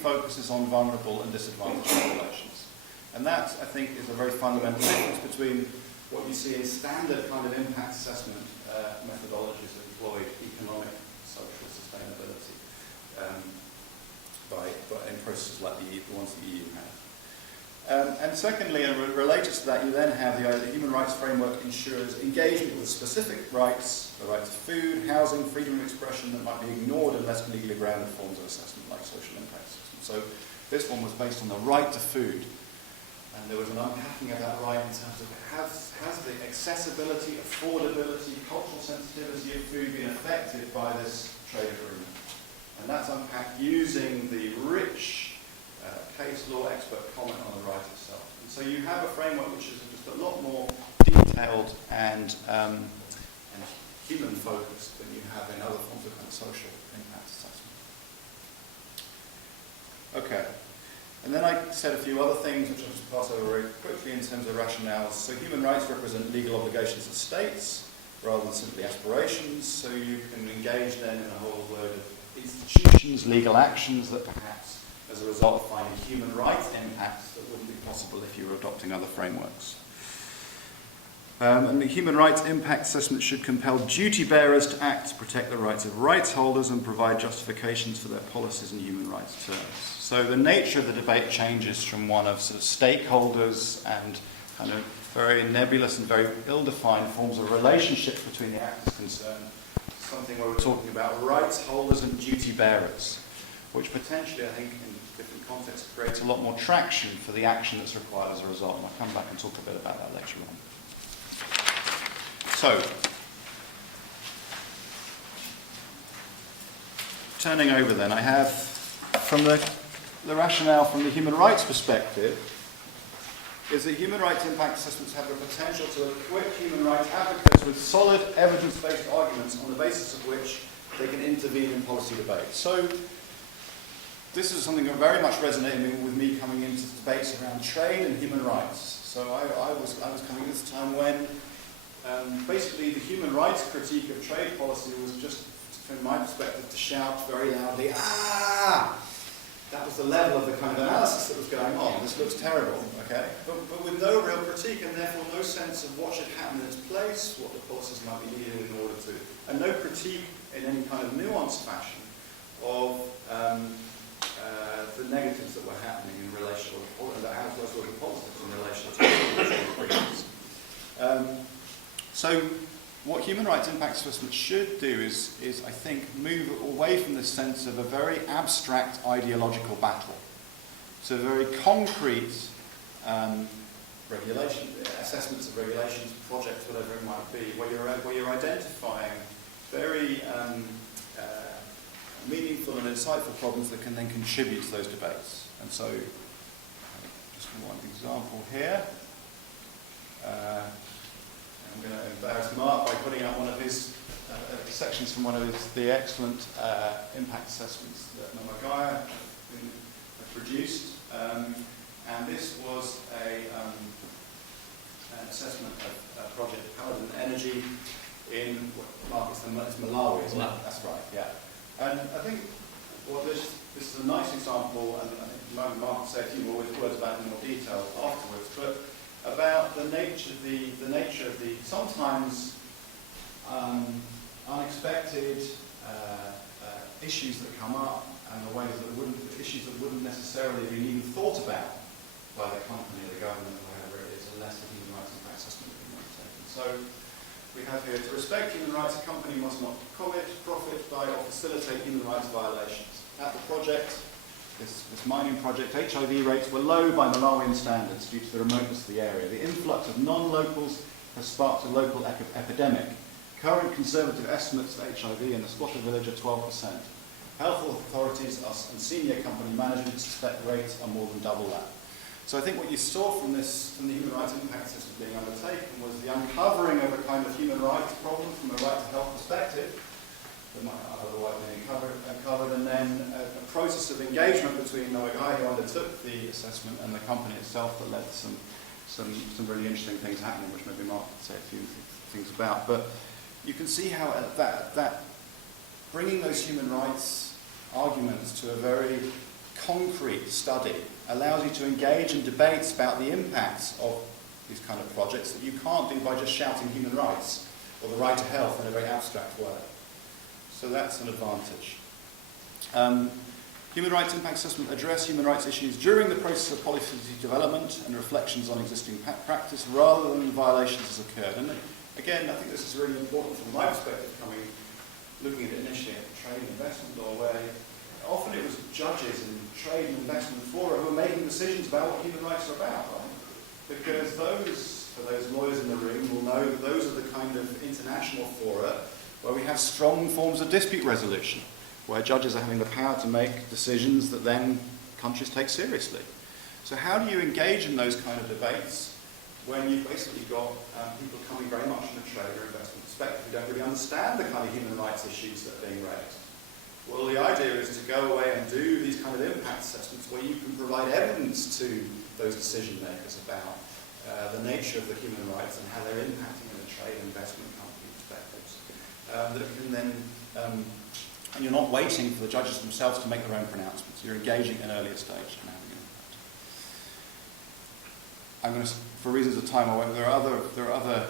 focuses on vulnerable and disadvantaged populations. And that, I think, is a very fundamental difference between what you see in standard kind of impact assessment methodologies that employ economic, social sustainability in processes like the ones the EU have. And secondly, and related to that, you then have the human rights framework ensures engagement with specific rights, the right to food, housing, freedom of expression that might be ignored unless legally grounded forms of assessment like social impact assessment. So this one was based on the right to food, and there was an unpacking of that right in terms of has the accessibility, affordability, cultural sensitivity of food been affected by this trade agreement? And that's unpacked using the rich case law expert comment on the right itself. And so you have a framework which is just a lot more detailed and human focused than you have in other forms of kind of social impact assessment. Okay. And then I said a few other things which I'll just pass over very quickly in terms of rationales. So human rights represent legal obligations of states rather than simply aspirations. So you can engage then in a whole load of institutions, legal actions that perhaps as a result of finding human rights impacts that wouldn't be possible if you were adopting other frameworks. And the human rights impact assessment should compel duty bearers to act to protect the rights of rights holders and provide justifications for their policies in human rights terms. So the nature of the debate changes from one of sort of stakeholders and kind of very nebulous and very ill-defined forms of relationships between the actors concerned to something where we're talking about rights holders and duty bearers, which potentially, I think, in different contexts creates a lot more traction for the action that's required as a result. And I'll come back and talk a bit about that later on. So, turning over then, I have from the rationale from the human rights perspective is that human rights impact assessments have the potential to equip human rights advocates with solid evidence-based arguments on the basis of which they can intervene in policy debates. So this is something that very much resonated with me coming into debates around trade and human rights. So I was coming at this time when basically the human rights critique of trade policy was just, from my perspective, to shout very loudly, "Ah!" That was the level of the kind of analysis that was going on. This looks terrible, okay? But with no real critique and therefore no sense of what should happen in its place, what the policies might be needed in order to, and no critique in any kind of nuanced fashion of the negatives that were happening in relation to as well as the positives in relation to the agreements. So what human rights impact assessment should do is I think, move away from this sense of a very abstract ideological battle to very concrete regulation, assessments of regulations, projects, whatever it might be, where you're identifying very meaningful and insightful problems that can then contribute to those debates. And so, just one example here. I'm going to embarrass Mark by putting out one of his sections from one of the excellent impact assessments that Namagaya have produced. And this was an assessment of a project Paladin Energy in, Mark, it's Malawi, isn't it? That's right, yeah. And I think this is a nice example, and I think Mark will say a few more words about it in more detail afterwards, but about the nature of the sometimes unexpected issues that come up, and the ways that issues that wouldn't necessarily be even thought about by the company, the government, or whatever it is, unless the human rights impact assessment has been undertaken. So we have here, to respect human rights, a company must not commit, profit by, or facilitate human rights violations. At the project, this mining project, HIV rates were low by Malawian standards due to the remoteness of the area. The influx of non-locals has sparked a local epidemic. Current conservative estimates for HIV in the squatter village are 12%. Health authorities and senior company management suspect rates are more than double that. So I think what you saw from the human rights impact assessment being undertaken was the uncovering of a kind of human rights problem from a right to health perspective that might otherwise be uncovered, and then a process of engagement between the guy who undertook the assessment and the company itself that led to some really interesting things happening, which maybe Mark could say a few things about. But you can see how that bringing those human rights arguments to a very concrete study allows you to engage in debates about the impacts of these kind of projects that you can't do by just shouting human rights or the right to health in a very abstract way. So that's an advantage. Human rights impact assessment address human rights issues during the process of policy development and reflections on existing practice rather than violations as occurred. And again, I think this is really important from my perspective, looking at it initially at trade and investment law, where often it was judges in trade and investment fora who were making decisions about what human rights are about, right? Because for those lawyers in the room will know that those are the kind of international fora where we have strong forms of dispute resolution, where judges are having the power to make decisions that then countries take seriously. So how do you engage in those kind of debates when you've basically got people coming very much from a trade or investment perspective who don't really understand the kind of human rights issues that are being raised? Well, the idea is to go away and do these kind of impact assessments where you can provide evidence to those decision makers about the nature of the human rights and how they're impacting in the trade and investment company perspectives. That can then, and you're not waiting for the judges themselves to make their own pronouncements. You're engaging at an earlier stage and having an impact. I'm going to, for reasons of time, there are other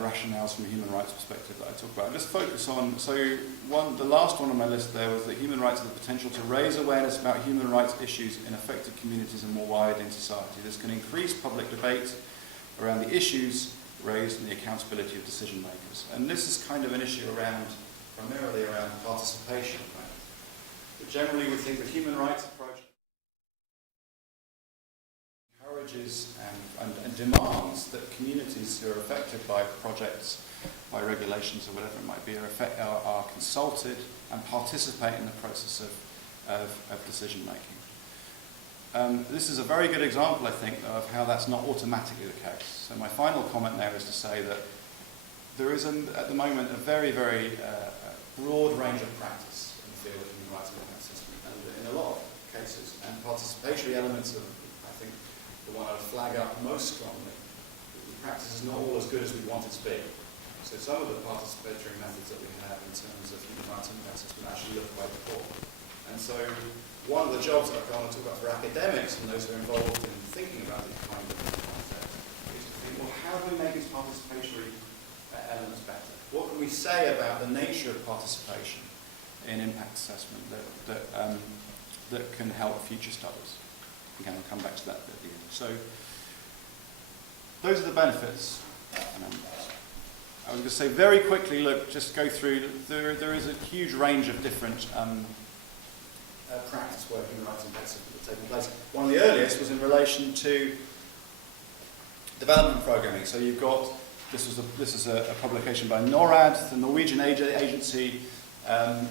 rationales from a human rights perspective that I talk about. I'll just focus on, the last one on my list there was that human rights have the potential to raise awareness about human rights issues in affected communities and more widely in society. This can increase public debate around the issues raised and the accountability of decision makers. And this is kind of an issue primarily around participation. Right? But generally we think the human rights approach encourages and demands that communities who are affected by projects, by regulations or whatever it might be, are consulted and participate in the process of decision making. This is a very good example, I think, of how that's not automatically the case. So my final comment there is to say that there is, at the moment, a very, very broad range of practice in the field of human rights and impact assessment, and in a lot of cases, and participatory elements of, I think, the one I would flag up most strongly. The practice is not all as good as we want it to be. So some of the participatory methods that we have in terms of human rights and impact assessment actually look quite poor. And so one of the jobs that I want to talk about for academics and those who are involved in thinking about these kind of concepts is to think, well, how do we make these participatory elements better? What can we say about the nature of participation in impact assessment that can help future studies? Again, I'll come back to that at the end. So those are the benefits. I was going to say very quickly, look, just go through, there is a huge range of different practice where human rights impact assessment are taking place. One of the earliest was in relation to development programming. So you've got, this is a publication by NORAD, the Norwegian agency, and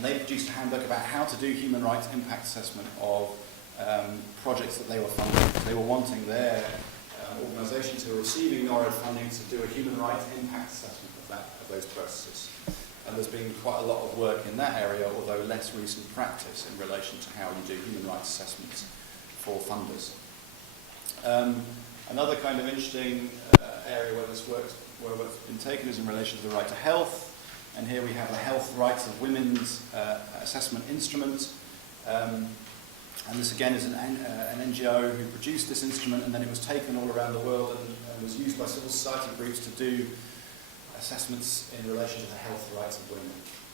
they produced a handbook about how to do human rights impact assessment of projects that they were funding. They were wanting their organisations who were receiving NORAD funding to do a human rights impact assessment of those processes. And there's been quite a lot of work in that area, although less recent practice in relation to how you do human rights assessments for funders. Another kind of interesting area where work's been taken is in relation to the right to health. And here we have the Health Rights of Women's Assessment Instrument. And this again is an NGO who produced this instrument, and then it was taken all around the world and was used by civil society groups to do assessments in relation to the health rights of women.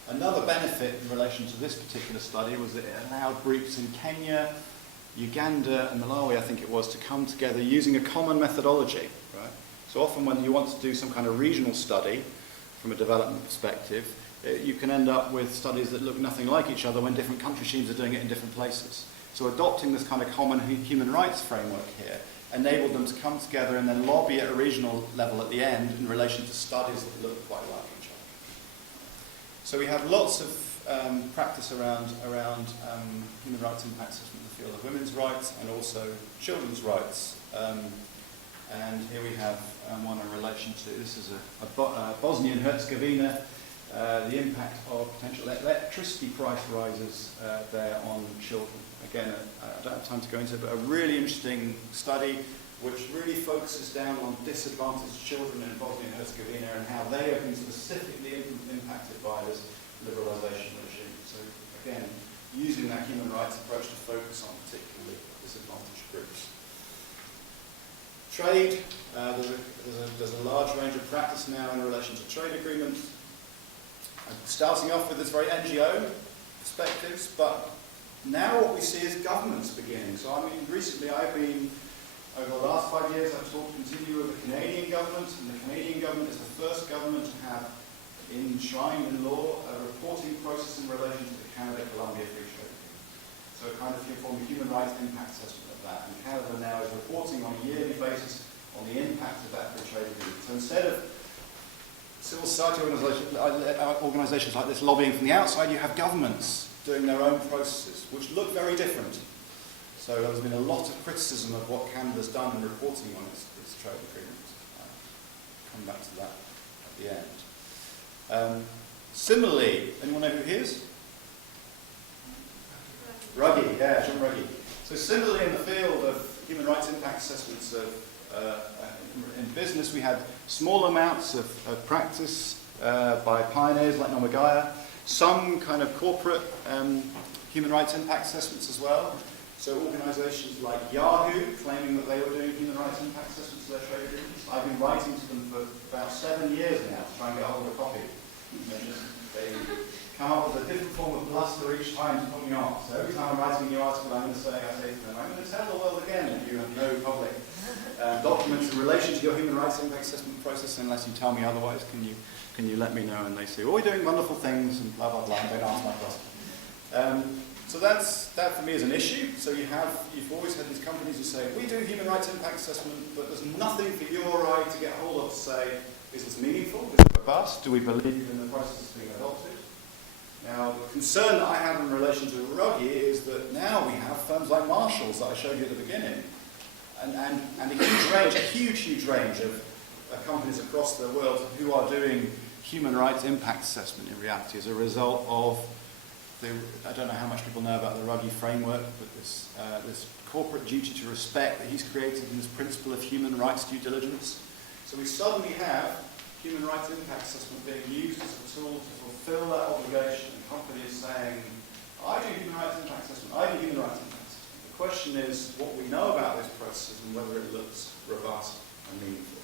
Another benefit in relation to this particular study was that it allowed groups in Kenya, Uganda and Malawi, I think it was, to come together using a common methodology. Right? So often when you want to do some kind of regional study from a development perspective, you can end up with studies that look nothing like each other when different country teams are doing it in different places. So adopting this kind of common human rights framework here enabled them to come together and then lobby at a regional level at the end in relation to studies that look quite like each other. So we have lots of practice around human rights impact assessment in the field of women's rights and also children's rights. And here we have one in relation to, this is a Bosnia and Herzegovina, the impact of potential electricity price rises there on children. Again, I don't have time to go into it, but a really interesting study which really focuses down on disadvantaged children in Bosnia and Herzegovina and how they have been specifically impacted by this liberalisation regime. So again, using that human rights approach to focus on particularly disadvantaged groups. Trade, there's a large range of practice now in relation to trade agreements. Starting off with this very NGO perspectives, but now what we see is governments beginning. So I mean, recently I've been, over the last 5 years, I've talked continually with the Canadian government, and the Canadian government is the first government to have enshrined in law a reporting process in relation to the Canada-Colombia Free Trade Agreement. So kind of form a human rights impact assessment of that. And Canada now is reporting on a yearly basis on the impact of that free trade agreement. So instead of civil society organisations like this lobbying from the outside, you have governments doing their own processes, which look very different. So there's been a lot of criticism of what Canada's done in reporting on its trade agreement. I'll come back to that at the end. Similarly, anyone know who he is? Ruggie, yeah, John Ruggie. So similarly in the field of human rights impact assessments in business, we had small amounts of practice by pioneers like Nomagaya, some kind of corporate human rights impact assessments as well. So organisations like Yahoo claiming that they were doing human rights impact assessments of their trade agreements. I've been writing to them for about 7 years now to try and get hold of a copy. They come up with a different form of bluster each time to put me off. So every time I'm writing a new article, I say to them, I'm going to tell the world again that you have no public documents in relation to your human rights impact assessment process unless you tell me otherwise. Can you let me know? And they say, oh, we're doing wonderful things and blah, blah, blah, and don't answer my question. So that for me is an issue. So you've always had these companies who say, we do human rights impact assessment, but there's nothing for you or I to get hold of to say, is this meaningful? Is it robust? Do we believe in the process being adopted? Now, the concern that I have in relation to Ruggie is that now we have firms like Marshall's that I showed you at the beginning, and a huge range of companies across the world who are doing human rights impact assessment in reality as a result of I don't know how much people know about the Ruggie framework, but this corporate duty to respect that he's created in this principle of human rights due diligence. So we suddenly have human rights impact assessment being used as a tool to fulfill that obligation. And companies saying, I do human rights impact assessment, I do human rights impact assessment. The question is what we know about this process and whether it looks robust and meaningful.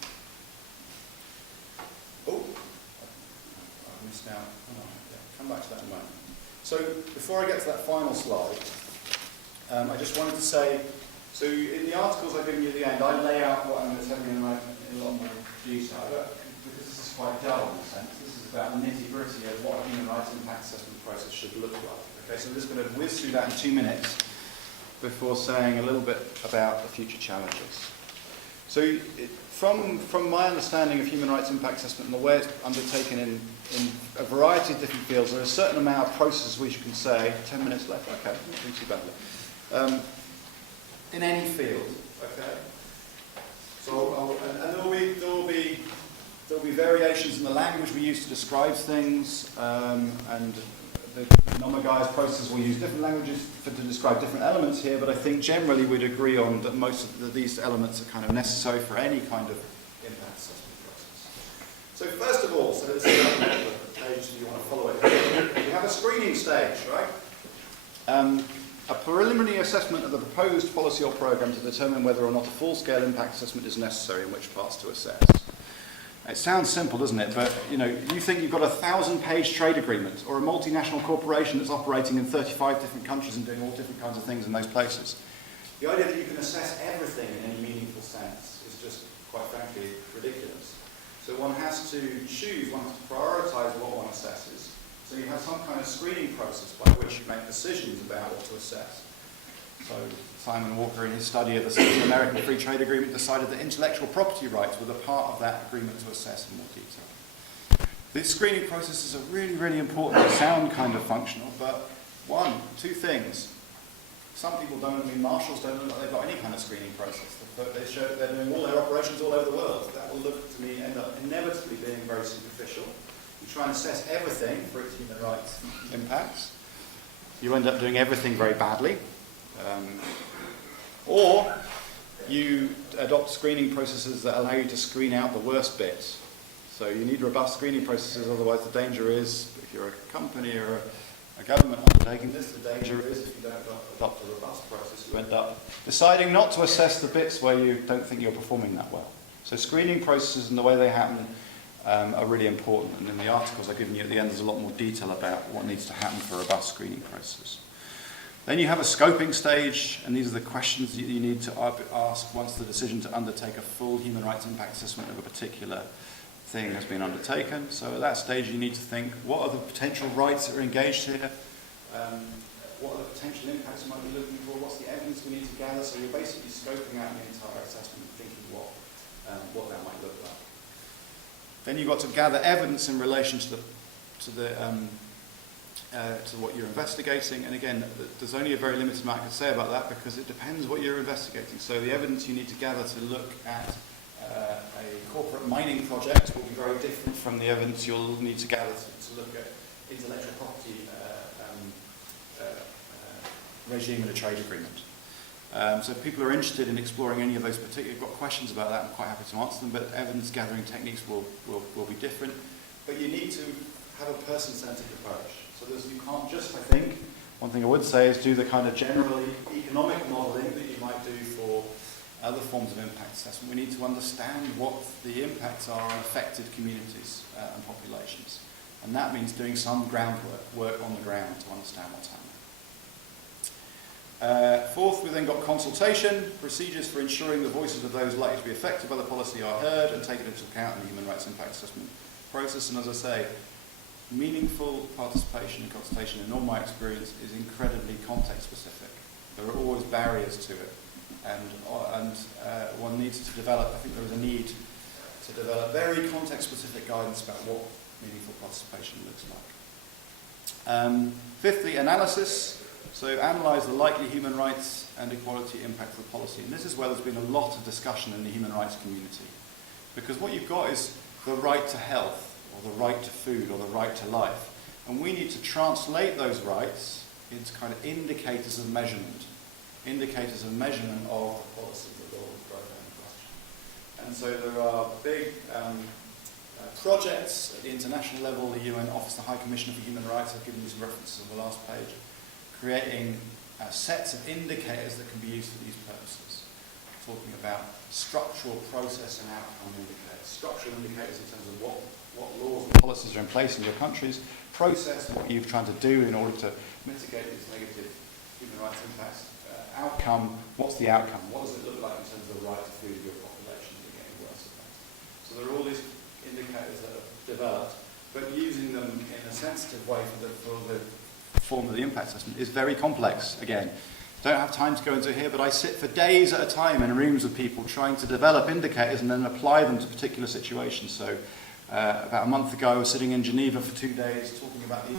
Oh, I missed out. Oh, yeah, come back to that in a moment. So before I get to that final slide, I just wanted to say, so in the articles I've given you at the end, I lay out what I'm going to tell you in a lot more detail, because this is quite dull in a sense. This is about the nitty-gritty of what a human rights impact assessment process should look like. Okay, so I'm just going to whiz through that in 2 minutes before saying a little bit about the future challenges. So from my understanding of human rights impact assessment and the way it's undertaken in a variety of different fields, there are a certain amount of processes which you can say, 10 minutes left, okay, not doing too badly. In any field, okay? So, and there will be variations in the language we use to describe things, and the Nomagaya's processes will use different languages to describe different elements here, but I think generally we'd agree on that most of these elements are kind of necessary for any kind of impact assessment process. So first of all, so this is the page that you want to follow it. We have a screening stage, right? A preliminary assessment of the proposed policy or programme to determine whether or not a full-scale impact assessment is necessary and which parts to assess. It sounds simple, doesn't it? But you think you've got a 1,000-page trade agreement or a multinational corporation that's operating in 35 different countries and doing all different kinds of things in those places. The idea that you can assess everything in any meaningful sense is just, quite frankly, ridiculous. So one has to choose, one has to prioritise what one assesses. So you have some kind of screening process by which you make decisions about what to assess. So Simon Walker, in his study of the Southern American Free Trade Agreement, decided that intellectual property rights were the part of that agreement to assess in more detail. This screening process is a really, really important. They sound kind of functional, but two things. Some people don't, Marshalls don't look like they've got any kind of screening process. They show that they're doing all their operations all over the world. That will look to me end up inevitably being very superficial. You try and assess everything for its human rights impacts. You end up doing everything very badly. Or you adopt screening processes that allow you to screen out the worst bits. So you need robust screening processes, otherwise the danger is, if you're a company or a government undertaking this, the danger is if you don't adopt a robust process, you end up deciding not to assess the bits where you don't think you're performing that well. So screening processes and the way they happen are really important, and in the articles I've given you at the end there's a lot more detail about what needs to happen for robust screening processes. Then you have a scoping stage, and these are the questions that you need to ask once the decision to undertake a full human rights impact assessment of a particular thing has been undertaken. So at that stage you need to think, what are the potential rights that are engaged here? What are the potential impacts you might be looking for? What's the evidence we need to gather? So you're basically scoping out the entire assessment and thinking what that might look like. Then you've got to gather evidence in relation to what you're investigating, and again, there's only a very limited amount I can say about that because it depends what you're investigating. So the evidence you need to gather to look at a corporate mining project will be very different from the evidence you'll need to gather to look at intellectual property regime in a trade agreement. So if people are interested in exploring any of those particular, got questions about that, I'm quite happy to answer them, but evidence gathering techniques will be different. But you need to have a person-centered approach. So you can't just, I think, one thing I would say is do the kind of generally economic modelling that you might do for other forms of impact assessment. We need to understand what the impacts are on affected communities and populations. And that means doing some groundwork, work on the ground to understand what's happening. Fourth, we then got consultation, procedures for ensuring the voices of those likely to be affected by the policy are heard and taken into account in the human rights impact assessment process. And as I say, meaningful participation and consultation, in all my experience, is incredibly context specific. There are always barriers to it, and one needs to develop, I think there is a need to develop very context specific guidance about what meaningful participation looks like. Fifthly, analysis. So analyse the likely human rights and equality impact of the policy. And this is where there's been a lot of discussion in the human rights community. Because what you've got is the right to health, or the right to food, or the right to life. And we need to translate those rights into kind of indicators of measurement. Indicators of measurement of the policy that will program in question. And so there are big projects at the international level. The UN Office of the High Commissioner for Human Rights, I've given you some references on the last page, creating sets of indicators that can be used for these purposes. Talking about structural process and outcome indicators. Structural indicators in terms of what laws and policies are in place in your countries, process and what you're trying to do in order to mitigate these negative human rights impacts. Outcome, what's the outcome? What does it look like in terms of the right to food of your population that are getting worse effects? So there are all these indicators that are developed, but using them in a sensitive way for the form of the impact assessment is very complex. Again, don't have time to go into it here, but I sit for days at a time in rooms with people trying to develop indicators and then apply them to particular situations. So about a month ago I was sitting in Geneva for 2 days talking about the